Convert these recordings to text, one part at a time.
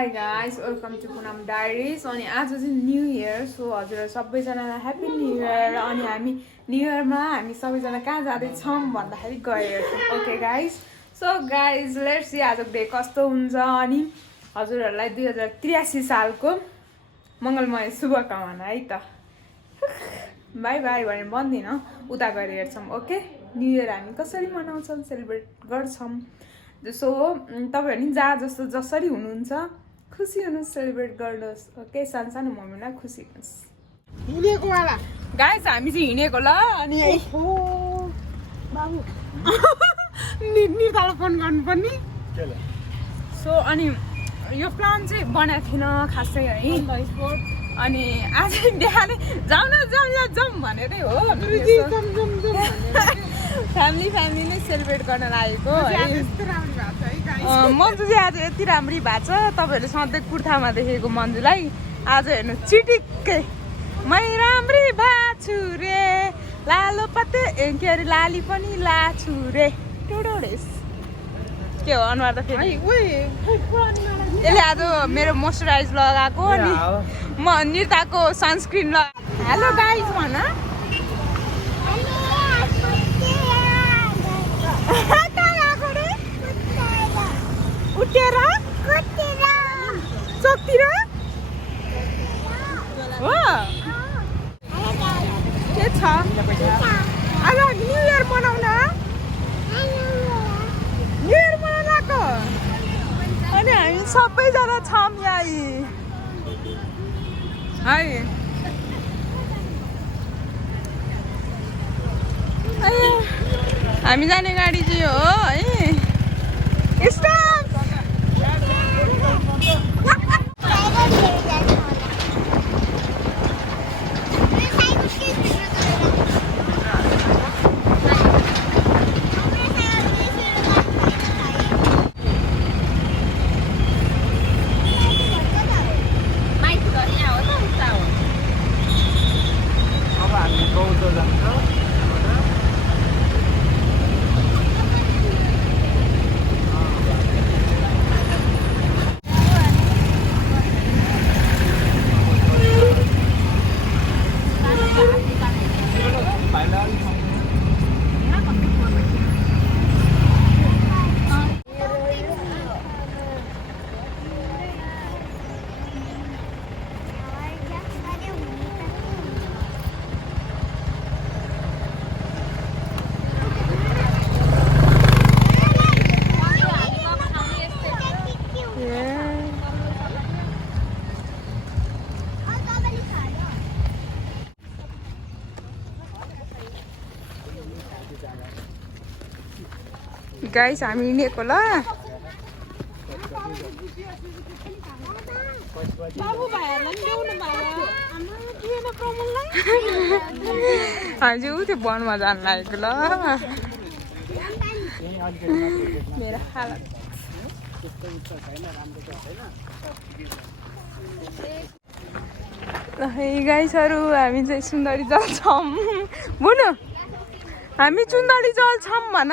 Hi guys, welcome to Punam Diaries. अनि आज चाहिँ न्यू इयर सो हजुर सबैजनालाई ह्यापी न्यू इयर अनि हामी न्यू इयरमा हामी सबैजना कहाँ जाँदैछौँ भन्दाखेरि गएर okay guys so guys let's see आजको डे कस्तो हुन्छ अनि हजुरहरूलाई 2083 सालको मङ्गलमय शुभकामना है त बाई बाई भनेर भन्दिनँ उता गएर हेर्छौँ ओके न्यू इयर हामी कसरी मनाउँछौँ सेलिब्रेट गर्छौँ सो तपाईहरु नि जस्तो जसरी हुनुहुन्छ खुसी हुनुहोस् सेलिब्रेट गर्नुहोस् ओके सानो मोमेन्टमा खुसी हुनुहोस् हिँडेको वाला गाइस हामी चाहिँ हिँडेको ल अनि ओहो बाबु नितालाई फोन गर्नुपर्ने सो अनि यो प्लान चाहिँ बनाएको थिएन खासै है अनि आज बिहानै जाउँ भनेरै हो फ्यामिली नै सेलिब्रेट गर्न लागेको मन्जु चाहिँ आज यति राम्री भएको छ तपाईँहरूले सधैँ कुर्तामा देखेको मन्जुलाई आज हेर्नु चिटिक्कै मै राम्री भाछु रे लालो पत्ते के अरे लाली पनि लाछु रे टोडोडेस के हो अनुहार त फेरि यसले आज मेरो मोइस्चराइज लगाएको अनि म निताको सनस्क्रिन लगाएको हेलो गाइज भन उठेर चोकतिर हो के छ आज न्यू इयर मनाउन न्यू इयर मनाउन आएको अनि हामी सबैजना छौँ यहाँ है हामी जाने गाडी चाहिँ हो है स्टप गाइस हामी हिँडेको ल हामी चाहिँ उठ्यो वनमा जानु लागेको ल मेरो हालत गाइसहरू हामी चाहिँ सुन्दरी जल छौँ बुनु हामी सुन्दरी जल छौँ भन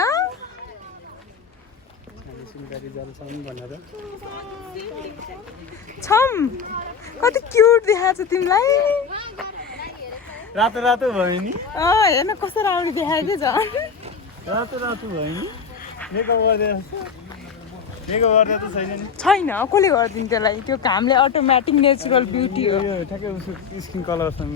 छम कति क्युट देखाएको छ तिमीलाई रातो रातो भयो नि हेर्न कस्तो राम्रो देखाएको छ रातो रातो भयो नि मेकअप गर्दा त छैन नि छैन कसले गरिदिन्छ त्यसलाई त्यो घामले अटोमेटिक नेचुरल ब्युटी हो ठ्याक्कै उसको स्किन कलरसँग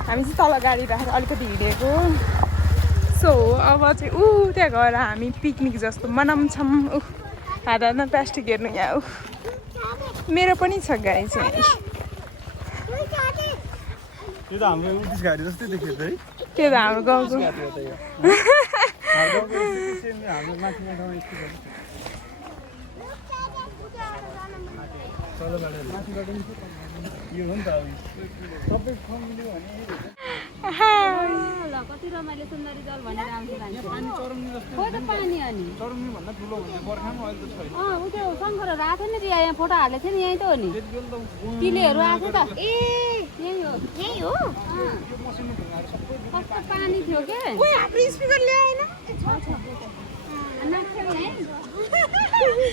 हामी चाहिँ तल गाडी राखेर अलिकति हिँडेको सो अब चाहिँ त्यहाँ गएर हामी पिकनिक जस्तो मनाउँछौँ हातमा प्लास्टिक हेर्नु यहाँ मेरो पनि छ गाडी चाहिँ त्यो त हाम्रो उदिस गाडी जस्तै देखियो त है त्यो त हाम्रो गाउँको यो हो नि त सबै फ्यामिली भने कति रमाइलो सुन्दरी जल भनेर आउँछ पानी चरमनी जस्तो खोइ त पानी अनि चरमनी भन्दा ठुलो हुन्छ बर्खामा अहिले त छैन उ त्यो शङ्करहरू आएको थियो नि यहाँ फोटो हालेको थियो नि यहीँ त हो नि तिलेहरू आएको थियो त यही हो कस्तो पानी थियो के हाम्रो स्पिकर ल्याएन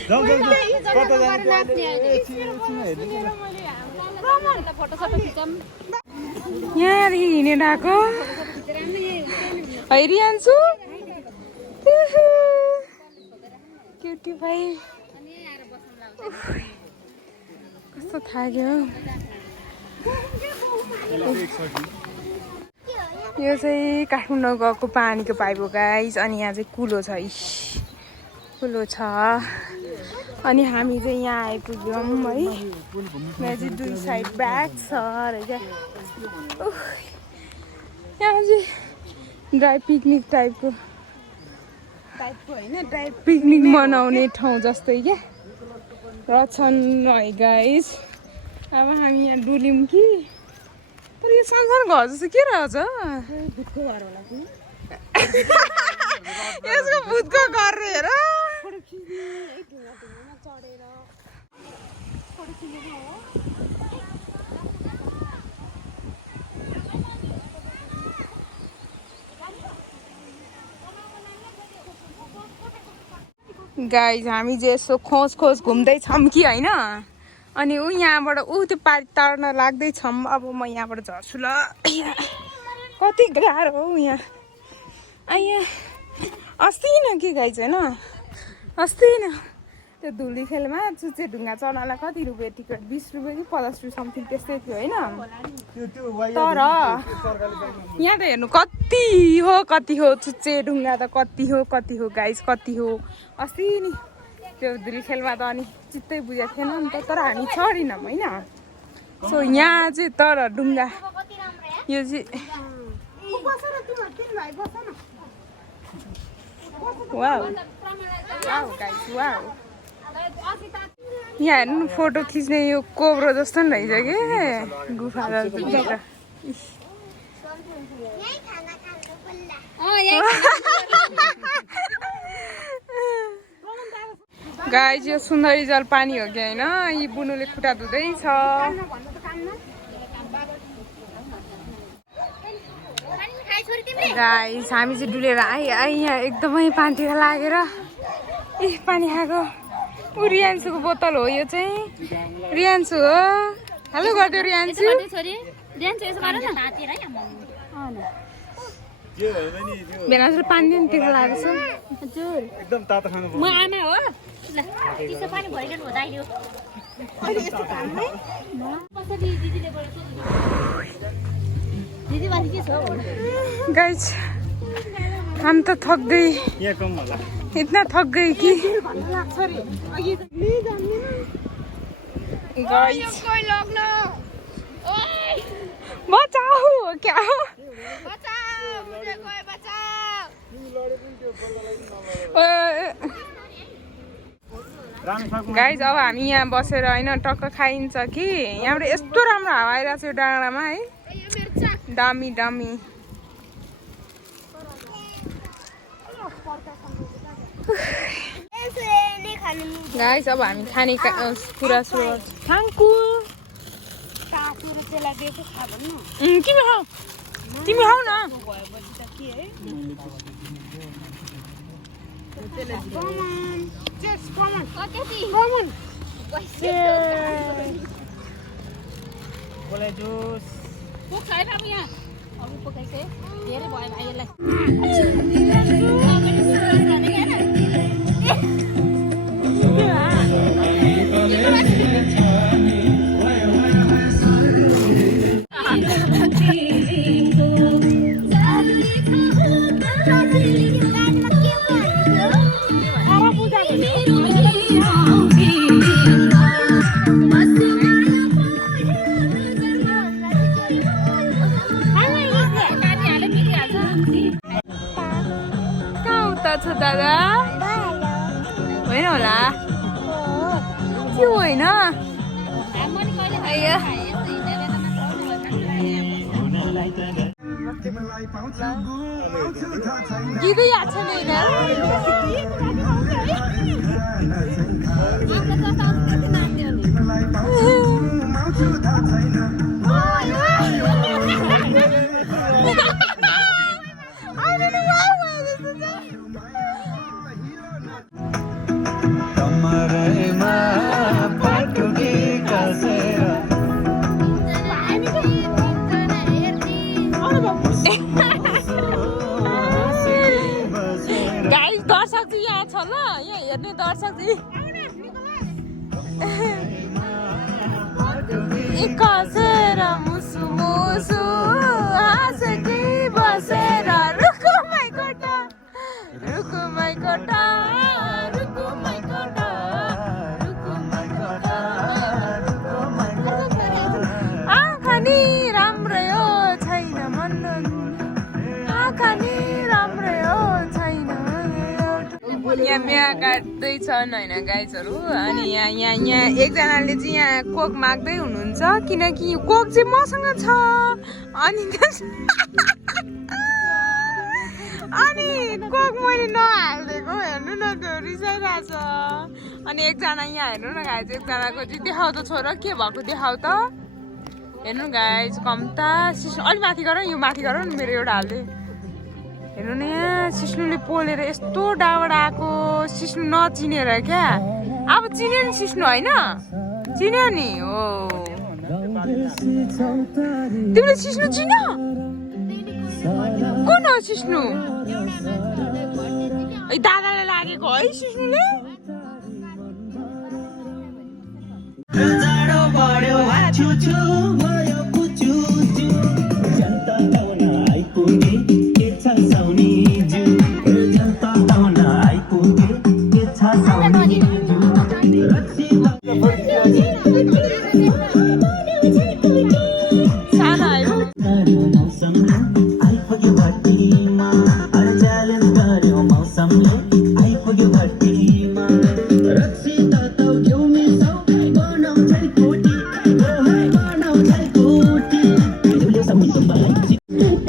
जाऊ जाऊ कता जानु फोटोसोटो खिचौँ यहाँदेखि हिँडेर आएको है रियान्सु क्युटी भाइ कस्तो थाक्यो यो चाहिँ काठमाडौँ गएको पानीको पाइप हो गाइस अनि यहाँ चाहिँ कुलो छ कुलो छ अनि हामी चाहिँ यहाँ आइपुग्यौँ है यहाँ चाहिँ दुई साइड ब्याग छ रहेछ यहाँ चाहिँ ड्राई पिकनिक टाइपको होइन ड्राई पिकनिक मनाउने ठाउँ जस्तै क्या रहेछन् है गाइस अब हामी यहाँ डुल्यौँ कि तर यो संसार घर जस्तो के रहेछ यसको भूतको घर हेर गाइस हामी चाहिँ यसो खोज घुम्दैछौँ कि होइन अनि ऊ यहाँबाट ऊ त्यो पारी तार्न लाग्दैछौँ अब म यहाँबाट झर्छु ल कति गाह्रो हो यहाँ अस्ति न के गाइस होइन अस्ति न त्यो धुली खेलमा चुचे ढुङ्गा चढ्नलाई कति रुपियाँ टिकट 20 रुपियाँ कि 50 रुपियाँ समथिङ त्यस्तै थियो होइन तर यहाँ त हेर्नु कति हो चुचे ढुङ्गा त कति हो गाइस कति हो अस्ति नि त्यो धुली खेलमा त अनि चित्तै बुझेको थिएन नि त तर हामी चढेनौँ होइन सो यहाँ चाहिँ तर ढुङ्गा यो चाहिँ वाउ गाइस वाउ यहाँ हेर्नु फोटो खिच्ने यो कोब्रो जस्तो नि रहेछ कि गुफा जस्तो गाइस यो सुन्दरी जल पानी हो कि होइन यी बुनुले खुट्टा धुँदैछ गाइस हामी चाहिँ डुलेर आइ यहाँ एकदमै पानीतिर लागेर पानी खाएको ऊ रियान्सुको बोतल हो यो चाहिँ रियान्सु हो हेलो गरिदियो रियान्सु बेलासले पानी दिनु तिर्खा लागेको छ एकदम तातो खानु म आमा हो ल चिसो पानी भरिकन हो दाइले अहिले यस्तो काममै कसरी दिदीले बोलेको दिदी बाली के छ गाइस हम तो थक गई यहाँ कम होला इतना थक गई कि गाइस कोई लोग ना बचाओ क्या बचाओ मुझे कोई बचाओ गाइस अब हामी यहाँ बसेर होइन टक्क खाइन्छ कि यहाँबाट यस्तो राम्रो हावा आइरहेको छ यो डाँडामा है दामी दामी गाइस अब हामी खाने कुरा सुरु खान्कु तिमी खाऊ न दादा होइन होला त्यो होइन गीदै याद छ नि कसेर मुसु मुसु हाँसकी बसेर रुकुमै कोठा रुकुमै कोठा रुकुमै कोठा रुकुमै कोठा आँखा नि राम्रै हो छैन मन आँखा नि राम्रै हो छैन यहाँ बिहा काट्दैछन् होइन गाइजहरू अनि यहाँ एकजनाले चाहिँ यहाँ कोक माग्दै हुनुहुन्छ किनकि कोक चाहिँ मसँग छ अनि अनि कोक मैले नहालिदिएको हेर्नु न त्यो रिसाइरहेछ अनि एकजना यहाँ हेर्नु न गाइज एकजनाको चाहिँ देखाउ त छोरा के भएको देखाउ त हेर्नु गाइज कम्ता सिस्नु अलिक माथि गर यो माथि गर नि मेरो एउटा हाल्दै हेर्नु न यहाँ सिस्नुले पोलेर यस्तो डाबाट आएको सिस्नु नचिनेर क्या अब चिन्यो नि सिस्नु होइन चिन्यो नि हो तिमीले सिस्नु चिन्यो कुन हो सिस्नु दादाले लागेको है सिस्नुले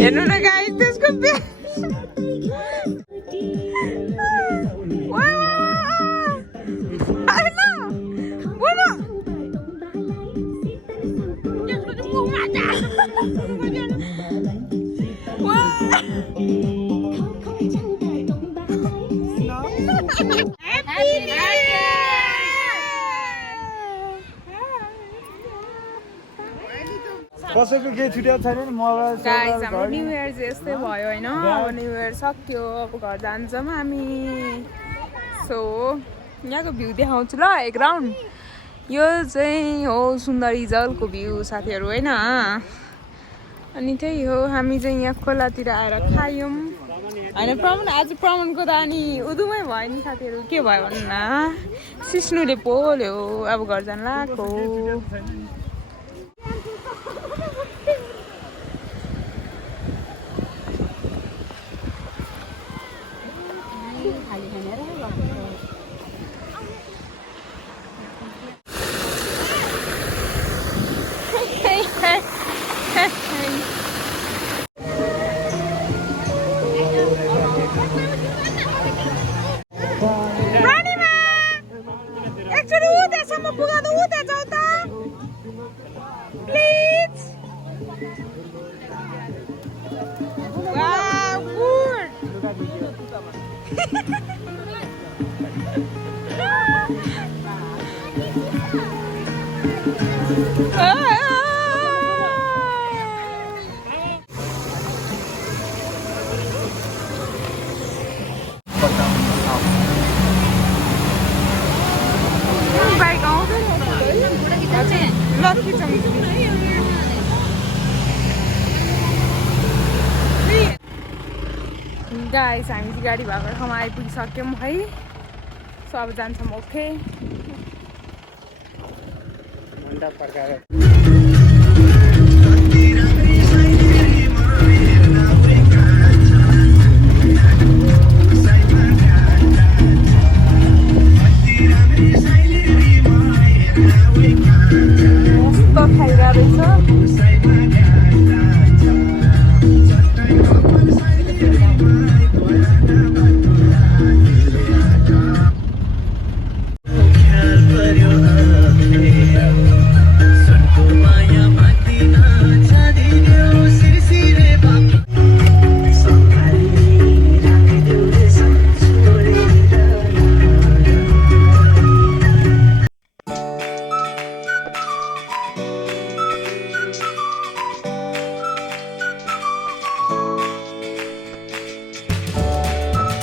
हेर्नु न गाइस त्यसको कसैको केही छुट्याएको छैन नि मोबाइल गाइस हाम्रो न्यू इयर चाहिँ यस्तै भयो होइन अब न्यू इयर सक्यो अब घर जान्छौँ हामी सो यहाँको भ्यू देखाउँछु ल एक राउन्ड यो चाहिँ हो सुन्दरी जलको भ्यू साथीहरू होइन अनि त्यही हो हामी चाहिँ यहाँ खोलातिर आएर खायौँ होइन प्रमण आज प्रमणको त अनि उदुमै भयो नि साथीहरू के भयो भन्नु न सिस्नुले पोल्यो अब घर जान लाग्यो गाइस हामी चाहिँ गाडी भएको ठाउँमा आइपुगिसक्यौँ है सो अब जान्छौँ ओके